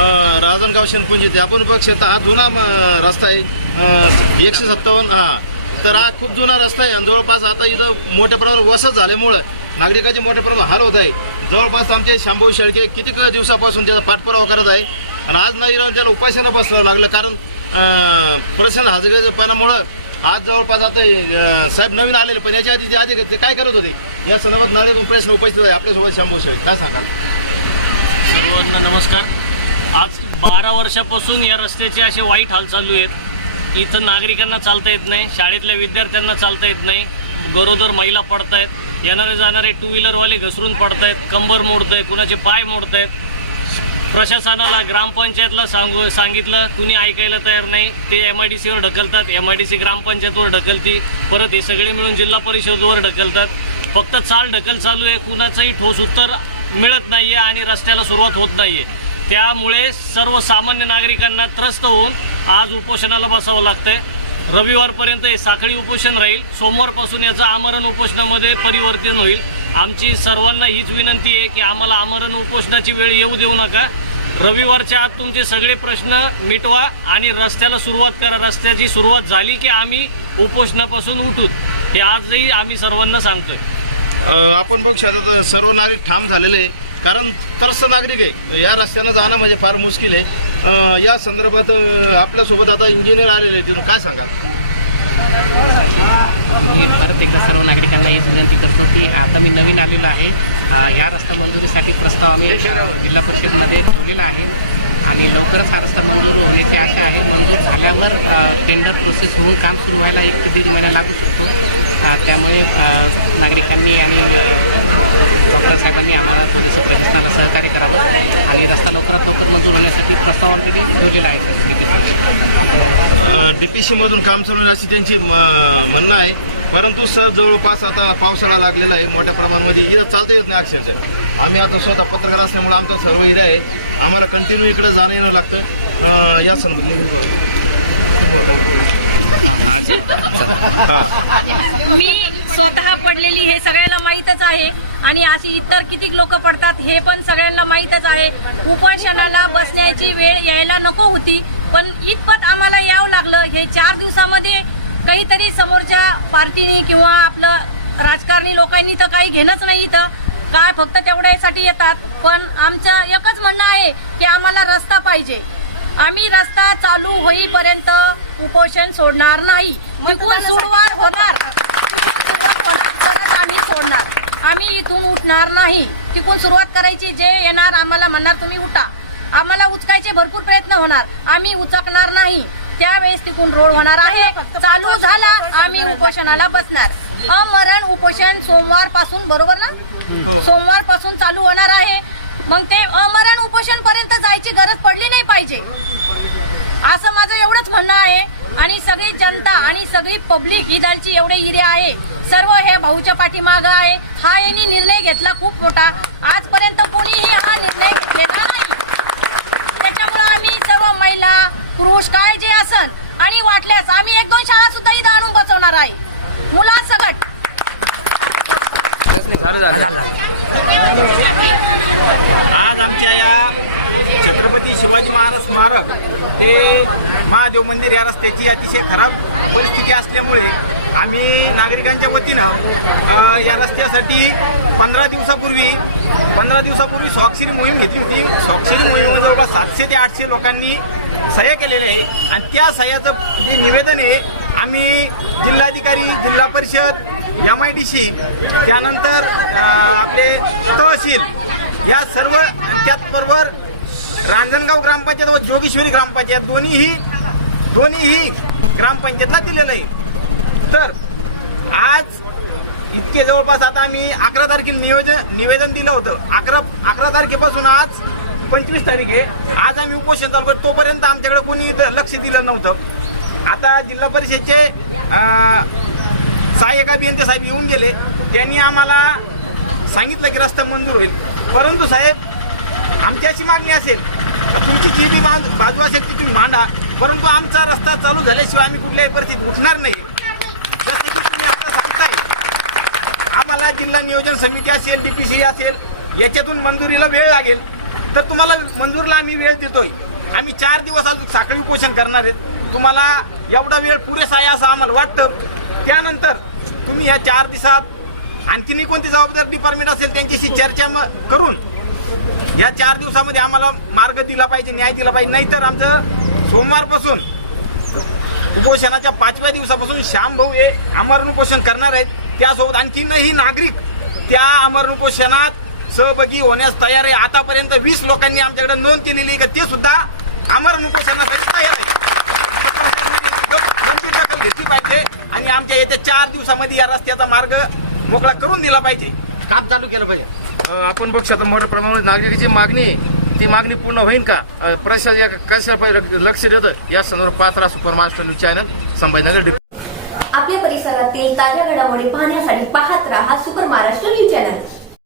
अ, राजनगाव शेणपुंज येथे आपण बघ हा जुना रस्ता आहे. एकशे सत्तावन्न हा. तर हा खूप जुना रस्ता आहे आणि जवळपास आता इथं मोठ्या प्रमाणावर वसत झाल्यामुळं नागरिकांचे मोठ्या प्रमाणात हाल होत आहे. जवळपास आमचे शांभू शेळके कितीक दिवसापासून त्याचा पाठपुरावा करत आहे आणि आज नाही राहून त्याला उपासना बसवावं लागलं कारण अ, प्रसन्न हजगेपणामुळं आज जवळपास आता साहेब नवीन आलेले पण याच्या आधी ते आधी ते काय करत होते? या संदर्भात नागरिक प्रश्न उपस्थित आहे. आपल्यासोबत शांभू शेळके काय सांगा सर्वांना नमस्कार. आज बारा वर्षापासून या रस्त्याचे असे वाईट हाल चालू आहेत. इथं नागरिकांना चालता येत नाही शाळेतल्या विद्यार्थ्यांना चालता येत नाही गरोदर महिला पडत आहेत येणारे जाणारे टू व्हीलरवाले घसरून पडत आहेत कंबर मोडत आहे कुणाचे पाय मोडत आहेत प्रशासनाला ग्रामपंचायतला सांगू सांगितलं कुणी ऐकायला तयार नाही ते एम आय डी सीवर ढकलतात एम आय डी सी ग्रामपंचायतवर ढकलती परत हे सगळे मिळून जिल्हा परिषदवर ढकलतात. फक्त चाल ढकल चालू आहे कुणाचंही ठोस उत्तर मिळत नाही आहे आणि रस्त्याला सुरुवात होत नाही आहे त्यामुळे सर्वसामान्य नागरिकांना त्रस्त होऊन आज उपोषणाला बसावं लागतंय. रविवारपर्यंत हे साखळी उपोषण राहील. सोमवारपासून याचं आमरण उपोषणामध्ये परिवर्तन होईल. आमची सर्वांना हीच विनंती आहे की आम्हाला आमरण उपोषणाची वेळ येऊ देऊ नका. रविवारच्या आत तुमचे सगळे प्रश्न मिटवा आणि रस्त्याला सुरुवात करा. रस्त्याची सुरुवात झाली की आम्ही उपोषणापासून उठू हे आजही आम्ही सर्वांना सांगतोय. आपण बघ सर्व नागरिक ठाम झालेले आहे. कारण त्रस्त नागरिक आहे. या रस्त्यानं जाणं म्हणजे फार मुश्किल आहे. या संदर्भात आपल्यासोबत आता इंजिनियर आलेले आहेत. तिथून काय सांगा मी परत एकदा सर्व नागरिकांना हेच विनंती करतो की आता मी नवीन आलेलो आहे. या रस्ता मंजुरीसाठी प्रस्ताव आम्ही जिल्हा परिषदमध्ये ठेवलेला आहे. आणि लवकरच हा रस्ता मंजूर होण्याची आशा आहे. मंजूर झाल्यावर टेंडर प्रोसेस होऊन काम सुरू व्हायला एक ते दीड महिना लागू शकतो. त्यामुळे नागरिकांनी आणि डॉक्टर साहेबांनी आम्हाला प्रशासनाला सहकार्य करावं आणि रस्ता लवकरात लवकर मंजूर होण्यासाठी प्रस्ताव ऑलरेडी ठेवलेला आहे. डी पी सीमधून काम चालू आहे अशी त्यांची म्हणणं आहे. परंतु सर जवळपास आता पावसाळा लागलेला आहे. मोठ्या प्रमाणामध्ये इथं चालता येत नाही अक्षरशः. आम्ही आता स्वतः पत्रकार असल्यामुळे आमचं सर्व एरिया आहे. आम्हाला कंटिन्यू इकडे जाणं येणं लागतं. या संदर्भात. मी पडलेली हे सगळ्यांना माहीतच आहे. आणि अशी इतर किती लोक पडतात हे पण सगळ्यांना माहीतच आहे. उपोषणाला बसण्याची वेळ यायला नको होती पण इतपत आम्हाला यावं लागलं. हे चार दिवसामध्ये काहीतरी समोरच्या पार्टीने किंवा आपलं राजकारणी लोकांनी तर काही घेणंच नाही इथं. काय फक्त तेवढ्यासाठी येतात पण आमचं एकच म्हणणं आहे की आम्हाला रस्ता पाहिजे. आम्ही रस्ता चालू होईपर्यंत उपोषण सोडणार नाही. सुरुवात होणार. आम्ही इथून उठणार नाही. तिकून सुरुवात करायची जे येणार आम्हाला म्हणणार तुम्ही उठा. आम्हाला उचकायचे भरपूर प्रयत्न होणार. आम्ही उचकणार नाही. त्यावेळेस तिकून रोड होणार आहे. चालू झाला. आम्ही उपोषणाला बसणार. अमरण उपोषण सोमवारपासून बरोबर ना? सोमवारपासून चालू होणार आहे. मग ते अमरण उपोषण पर्यंत जायची गरज सगळी पब्लिक ही दालची एवढे इरे आहे. सर्व हे भाऊच्या पाठीमाग आहे. हा यांनी निर्णय घेतला खूप मोठा. आजपर्यंत कोणीही हा निर्णय घेतला नाही. त्याच्यामुळे आम्ही सर्व महिला पुरुष काय जे असन आणि वाटल्यास आम्ही एक दोन शाळा सुद्धा इथं आणून बसवणार आहे. मुलांसकट. झालं. ते महादेव मंदिर या रस्त्याची अतिशय खराब परिस्थिती असल्यामुळे आम्ही नागरिकांच्या वतीनं या रस्त्यासाठी पंधरा दिवसापूर्वी पंधरा दिवसापूर्वी स्वाक्षरी मोहीम घेतली होती. स्वाक्षरी मोहिमेमध्ये जवळपास सातशे ते आठशे लोकांनी सह्या केलेल्या आहे आणि त्या सह्याचं जे निवेदन आहे आम्ही जिल्हाधिकारी जिल्हा परिषद एम आय डी सी त्यानंतर आपले तहसील या सर्व त्याचबरोबर रांजणगाव ग्रामपंचायत व जोगेश्वरी ग्रामपंचायत दोन्हीही दोन्हीही ग्रामपंचायतला दिलेलं आहे. तर आज इतके जवळपास आता आम्ही अकरा तारखेला नियोजन निवेदन दिलं होतं. अकरा अकरा तारखेपासून आज पंचवीस तारीख आहे. आज आम्ही उपोषण चालू करतो. तोपर्यंत आमच्याकडे कोणी इथं लक्ष दिलं नव्हतं. आता जिल्हा परिषदचे सहाय्यक अभियंते साहेब येऊन गेले. त्यांनी आम्हाला सांगितलं की रस्ता मंजूर होईल. परंतु साहेब आमची अशी मागणी असेल तुमची जी बी बाजू असेल ती तुम्ही मांडा. परंतु आमचा रस्ता चालू झाल्याशिवाय आम्ही कुठल्याही परिस्थितीत उठणार नाही. जसं की तुम्ही आता सांगताय आम्हाला जिल्हा नियोजन समिती असेल डीपीसी असेल याच्यातून मंजुरीला वेळ लागेल. तर तुम्हाला मंजूरला आम्ही वेळ देतोय. आम्ही चार दिवस अजून साखळी उपोषण करणार आहेत. तुम्हाला एवढा वेळ पुरेसा आहे असं आम्हाला वाटतं. त्यानंतर तुम्ही या चार दिवसात आणखीनही कोणती जबाबदार डिपार्टमेंट असेल त्यांच्याशी चर्चा करून या चार दिवसामध्ये आम्हाला मार्ग दिला पाहिजे न्याय दिला पाहिजे. नाहीतर आमचं सोमवारपासून उपोषणाच्या पाचव्या दिवसापासून श्याम भाऊ हे अमरण उपोषण करणार आहेत. त्यासोबत आणखीनही नागरिक त्या अमरण उपोषणात सहभागी होण्यास तयार आहे. आतापर्यंत वीस लोकांनी आमच्याकडे नोंद केलेली आहे का ते सुद्धा अमरण उपोषणासाठी तयार आहे घेतली पाहिजे आणि आमच्या येत्या चार दिवसामध्ये या रस्त्याचा मार्ग मोकळा करून दिला पाहिजे. काम चालू केलं पाहिजे. आपण बघू शकतो मोठ्या प्रमाणात नागरिकाची मागणी ती मागणी पूर्ण होईल का? प्रशासन या कशा लक्ष देतं? या संदर्भात Patra super Maharashtra news channel Sambhajinagar आपल्या परिसरातील ताज्या घडामोडी पाहण्यासाठी पाहत राहा सुपर महाराष्ट्र न्यूज चॅनल.